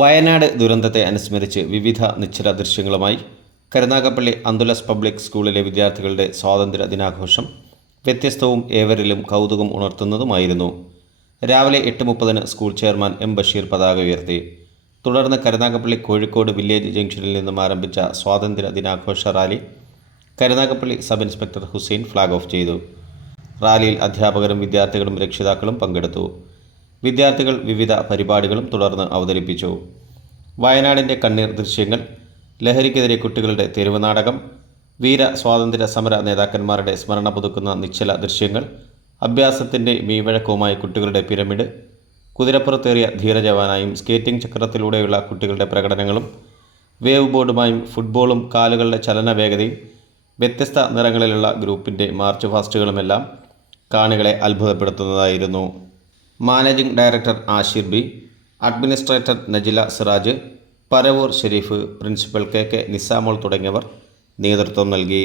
വയനാട് ദുരന്തത്തെ അനുസ്മരിച്ച് വിവിധ നിശ്ചല ദൃശ്യങ്ങളുമായി കരുനാഗപ്പള്ളി അന്തുലസ് പബ്ലിക് സ്കൂളിലെ വിദ്യാർത്ഥികളുടെ സ്വാതന്ത്ര്യ ദിനാഘോഷം വ്യത്യസ്തവും ഏവരിലും കൗതുകം ഉണർത്തുന്നതുമായിരുന്നു. രാവിലെ എട്ട് മുപ്പതിന് സ്കൂൾ ചെയർമാൻ എം ബഷീർ പതാക ഉയർത്തി. തുടർന്ന് കരുനാഗപ്പള്ളി കോഴിക്കോട് വില്ലേജ് ജംഗ്ഷനിൽ നിന്നും ആരംഭിച്ച സ്വാതന്ത്ര്യ ദിനാഘോഷ rally Karunagappally sub inspector Hussain flag off ചെയ്തു. റാലിയിൽ അധ്യാപകരും വിദ്യാർത്ഥികളും രക്ഷിതാക്കളും പങ്കെടുത്തു. വിദ്യാർത്ഥികൾ വിവിധ പരിപാടികളും തുടർന്ന് അവതരിപ്പിച്ചു. വയനാടിന്റെ കണ്ണീർ ദൃശ്യങ്ങൾ ലഹരിക്കെതിരെ കുട്ടികളുടെ തെരുവ് നാടകം വീര സ്വാതന്ത്ര്യ സമര നേതാക്കന്മാരുടെ സ്മരണ പുതുക്കുന്ന നിശ്ചല ദൃശ്യങ്ങൾ അഭ്യാസത്തിന്റെ മീവഴക്കവുമായി കുട്ടികളുടെ പിരമിഡ് കുതിരപ്പുറത്തേറിയ ധീരജവാനായും സ്കേറ്റിംഗ് ചക്രത്തിലൂടെയുള്ള കുട്ടികളുടെ പ്രകടനങ്ങളും വേവ് ബോർഡുമായും ഫുട്ബോളും കാലുകളുടെ ചലന വേഗതയും വ്യത്യസ്ത നിറങ്ങളിലുള്ള ഗ്രൂപ്പിന്റെ മാർച്ച് ഫാസ്റ്റുകളുമെല്ലാം കാണികളെ അത്ഭുതപ്പെടുത്തുന്നതായിരുന്നു. Managing director Ashir B administrator Najila Siraj Paravur Sherif principal K K Nisamol തുടങ്ങിയവർ നേതൃത്വം നൽകി.